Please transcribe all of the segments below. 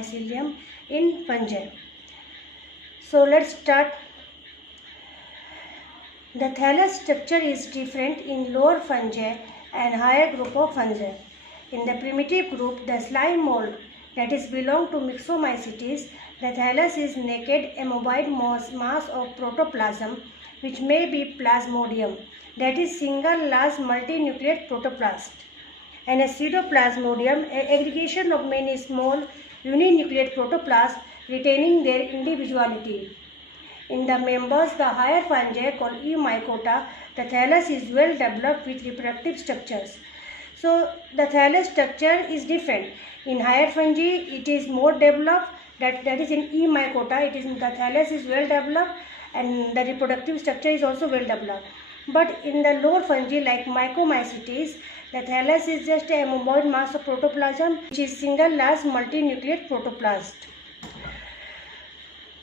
mycelium in fungi. So let's start. The thallus structure is different in lower fungi and higher group of fungi. In the primitive group, the slime mold, that is belong to Myxomycetes, the thallus is naked ammoeboid mass of protoplasm, which may be plasmodium, that is single large multinucleate protoplast, and a pseudoplasmodium, an aggregation of many small uninucleate protoplasts retaining their individuality. In the members, the higher fungi called Eumycota, the thallus is well developed with reproductive structures. So the thallus structure is different. In higher fungi, it is more developed. That is in Eumycota, the thallus is well developed and the reproductive structure is also well developed. But in the lower fungi like Myxomycetes, the thallus is just a ammoeboid mass of protoplasm, which is single large multinucleate protoplast.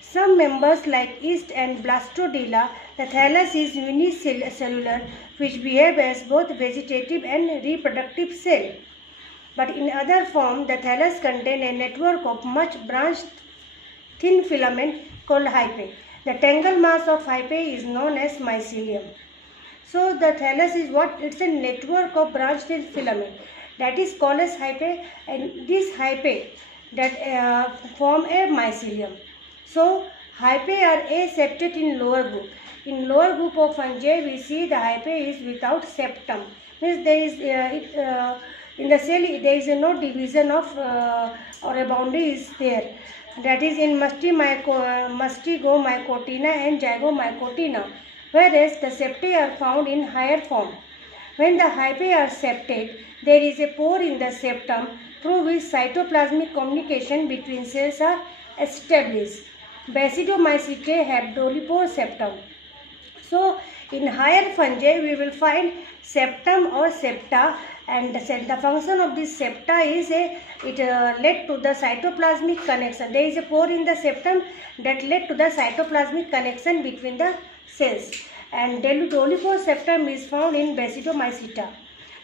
Some members like yeast and Blastodilla, the thallus is unicellular, which behave as both vegetative and reproductive cell. But in other form, the thallus contain a network of much branched thin filament called hyphae. The tangle mass of hyphae is known as mycelium. So the thallus is what? It's a network of branched filament that is called as hyphae, and this hyphae that form a mycelium. So hyphae are aseptate in lower group. In lower group of fungi, we see the hyphae is without septum. Means there is in the cell there is no division of or a boundary is there. That is in Mastigomycotina and Zygomycotina, whereas the septae are found in higher form. When the hyphae are septate, there is a pore in the septum through which cytoplasmic communication between cells are established. Basidiomycete have dolichopore septum. So in higher fungi we will find septum or septa, and the function of this septa is it led to the cytoplasmic connection. There is a pore in the septum that led to the cytoplasmic connection between the cells, and dolichopore septum is found in Basidiomyceta.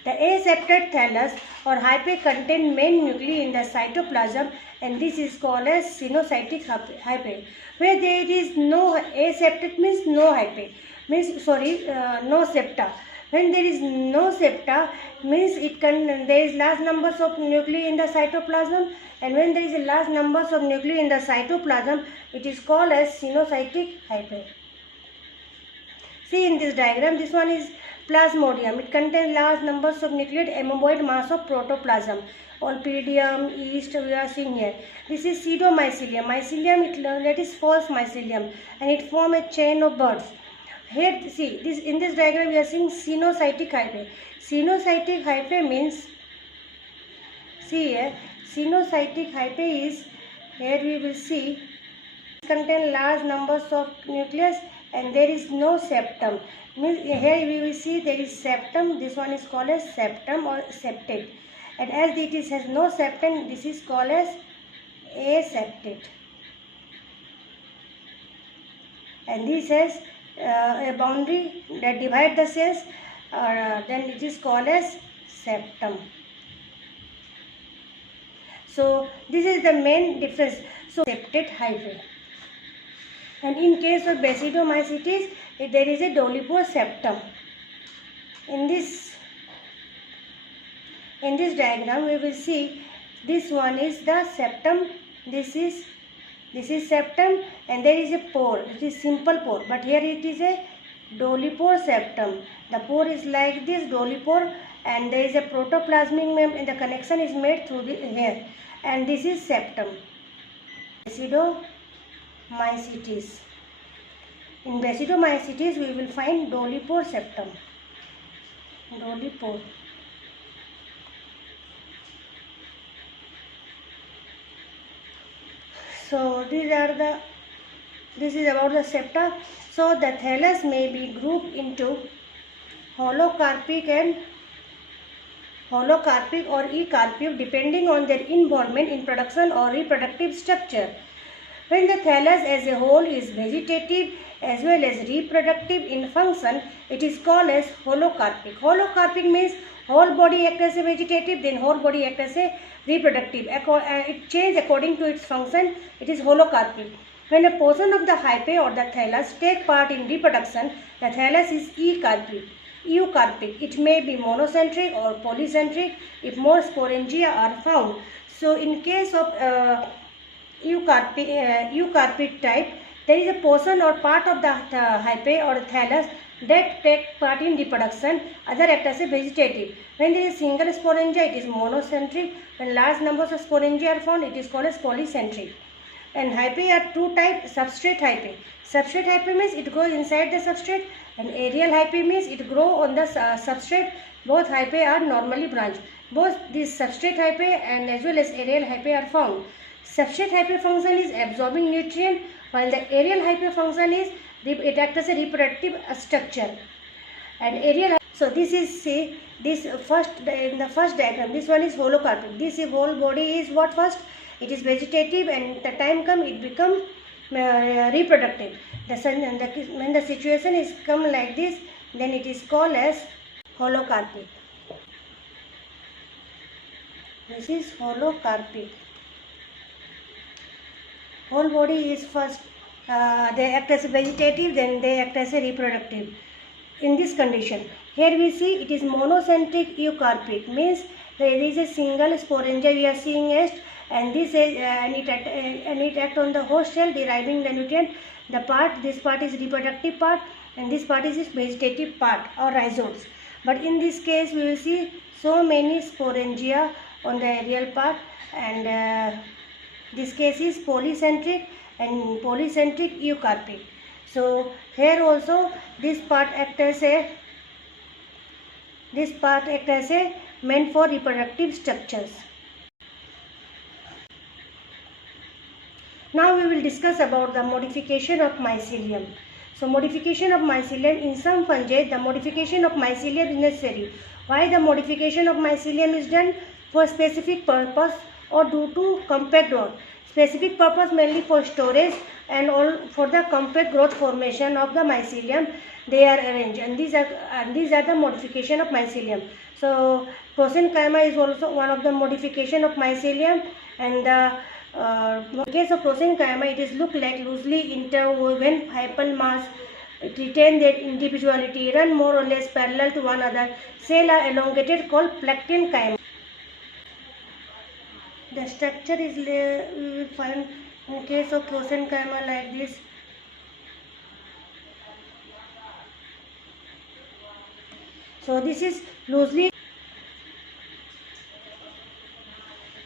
The aseptate thallus or hyphae contain main nuclei in the cytoplasm, and this is called as sinocytic hyphae. Where there is no aseptate means no hyphae, no septa. When there is no septa means there is large numbers of nuclei in the cytoplasm, and when there is a large numbers of nuclei in the cytoplasm, it is called as sinocytic hyphae. See in this diagram, this one is Plasmodium. It contains large numbers of nucleate ammoeboid mass of protoplasm. Ollpyridium, yeast we are seeing here. This is pseudomycelium. Mycelium, that is false mycelium, and it forms a chain of buds. Here, see, in this diagram we are seeing sinocytic hyphae. Sinocytic hyphae means, see here, sinocytic hyphae is, here we will see, contain large numbers of nucleus and there is no septum. Means here we will see there is septum. This one is called as septum or septate, and as it has no septum, this is called as aseptate, and this has a boundary that divides the cells, then it is called as septum. So this is the main difference. So septate hyphae, and in case of Basidiomycetes, there is a dolichopore septum. In this diagram we will see this one is the septum, this is septum, and there is a pore. It is simple pore, but here it is a dolichopore septum. The pore is like this dolichopore, and there is a protoplasmic membrane, and the connection is made through the here, and this is septum. Basidiomycetes. In Basidiomycetes we will find dolichopore septum. Dolichopore. So this is about the septa. So the thallus may be grouped into holocarpic or ecarpic depending on their involvement in production or reproductive structure. When the thallus as a whole is vegetative as well as reproductive in function, it is called as holocarpic. Holocarpic means whole body act as a vegetative, then whole body act as a reproductive. It changes according to its function. It is holocarpic. When a portion of the hyphae or the thallus take part in reproduction, the thallus is eucarpic. It may be monocentric or polycentric if more sporangia are found. So in case of eucarpic type, there is a portion or part of the hyphae or thallus that take part in reproduction, other act as a vegetative. When there is single sporangia, it is monocentric. When large numbers of sporangia are found, it is called as polycentric. And hyphae are two types: substrate hyphae. Substrate hyphae means it grows inside the substrate, and aerial hyphae means it grows on the substrate. Both hyphae are normally branched. Both these substrate hyphae and as well as aerial hyphae are found. Substrate hyphae function is absorbing nutrient, while the aerial hyphae function is it acts as a reproductive structure. And aerial, so this is, see, this first in the first diagram, this one is holocarpic. This whole body is what first? It is vegetative, and the time come it become reproductive. When the situation is come like this, then it is called as holocarpic. This is holocarpic. Whole body is first, they act as a vegetative, then they act as a reproductive. In this condition, here we see it is monocentric eucarpic, means there is a single sporangia we are seeing as, and this is and it act on the host cell deriving the nutrient. This part is reproductive part, and this part is vegetative part or rhizomes. But in this case, we will see so many sporangia on the aerial part, and this case is polycentric and polycentric eucarpic. So here also this part act as a meant for reproductive structures. Now we will discuss about the modification of mycelium. So modification of mycelium, in some fungi the modification of mycelium is necessary. Why the modification of mycelium is done? For specific purpose or due to compact growth. Specific purpose mainly for storage and all for the compact growth formation of the mycelium they are arranged, and these are the modification of mycelium. So prosenchyma is also one of the modification of mycelium, and in case of prosenchyma it is look like loosely interwoven hyphal mass, retain their individuality, run more or less parallel to one another. Cell are elongated called placenkyma. The structure is we will find in case of prosenchyma like this. So this is loosely.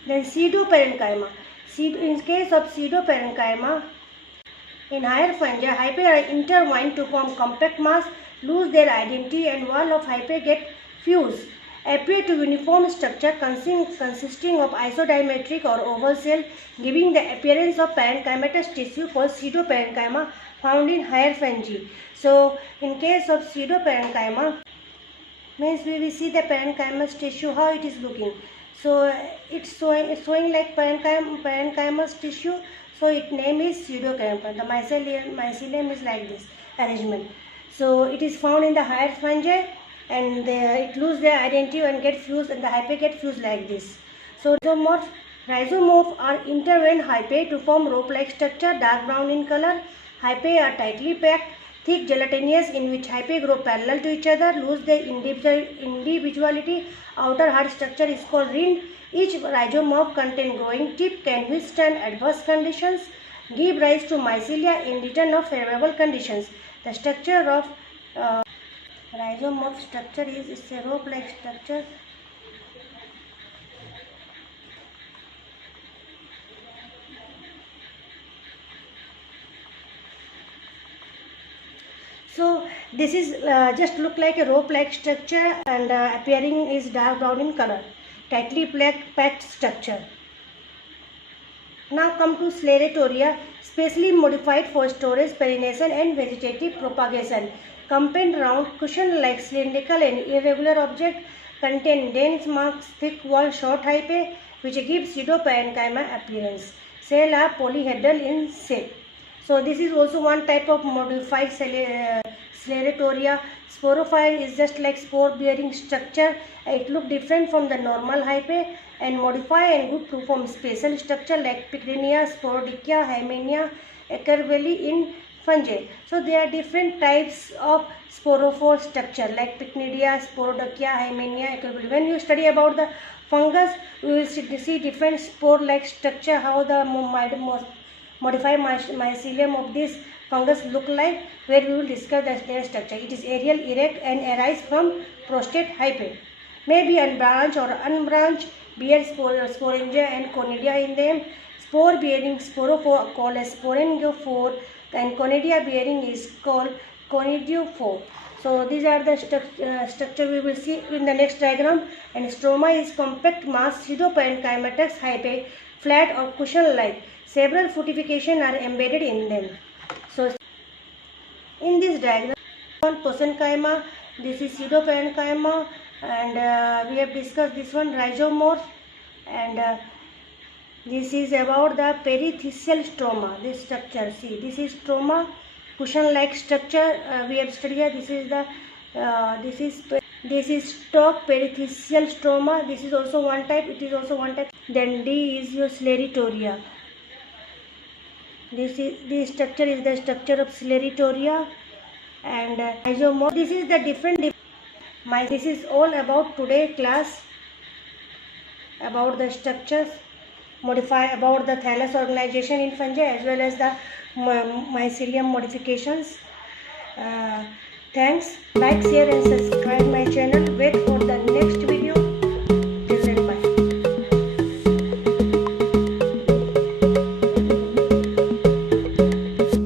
Then pseudoparenchyma. In case of pseudoparenchyma, in higher fungi, hyphae are intertwined to form compact mass, lose their identity, and wall of hyphae get fused. Appear to uniform structure consisting of isodiametric or oval cell, giving the appearance of parenchymatous tissue called pseudoparenchyma found in higher fungi. So in case of pseudoparenchyma, means we will see the parenchymous tissue how it is looking. So it's showing like parenchymous tissue. So its name is pseudoparenchyma. The mycelium is like this arrangement. So it is found in the higher fungi, and it lose their identity and get fused, and the hyphae get fused like this. So rhizomorphs are interwoven hyphae to form rope-like structure, dark brown in color. Hyphae are tightly packed, thick, gelatinous, in which hyphae grow parallel to each other, lose their individuality. Outer hard structure is called rind. Each rhizomorph contains growing tip, can withstand adverse conditions, give rise to mycelia in return of favorable conditions. The structure of rhizomorph structure is a rope-like structure. So this is just look like a rope-like structure, and appearing is dark brown in color, tightly packed structure. Now come to Sclerotoria, specially modified for storage, pollination and vegetative propagation. Compact round cushion-like cylindrical and irregular object, contain dense marks, thick wall, short hyphae, which gives pseudoparenchyma appearance. Cell are polyhedral in shape. So this is also one type of modified Celeratoria. Sporophyte is just like spore-bearing structure. It looks different from the normal hyphae and modify and good to form special structure like Pycnidia, Sporodicia, Hymenia, Acervally in fungi. So there are different types of sporophore structure like Pycnidia, Sporodicia, Hymenia, Acervally. When you study about the fungus, you will see different spore-like structure, how the modified mycelium of this fungus look like, where we will discuss their structure. It is aerial, erect and arise from prostate hyphae. May be unbranched or unbranched, bear sporangia and conidia in them. Spore bearing sporophore called as sporangiophore and conidia bearing is called conidiophore. So these are the structure we will see in the next diagram. And stroma is compact mass pseudoparenchymatous hyphae, flat or cushion-like. Several fortifications are embedded in them. So in this diagram, one parenchyma, this is pseudoparenchyma, and we have discussed this one rhizomorph, and this is about the perithecial stroma. This structure, see, this is stroma, cushion-like structure. We have studied here. This is the this is stalk perithecial stroma. This is also one type. It is also one type. Then D is your Celeritoria. This structure is the structure of Celeritoria, and rhizomorph. This is the different. This is all about today class, about the structures, about the thallus organization in fungi as well as the mycelium modifications. Thanks. Like, share and subscribe my channel. Wait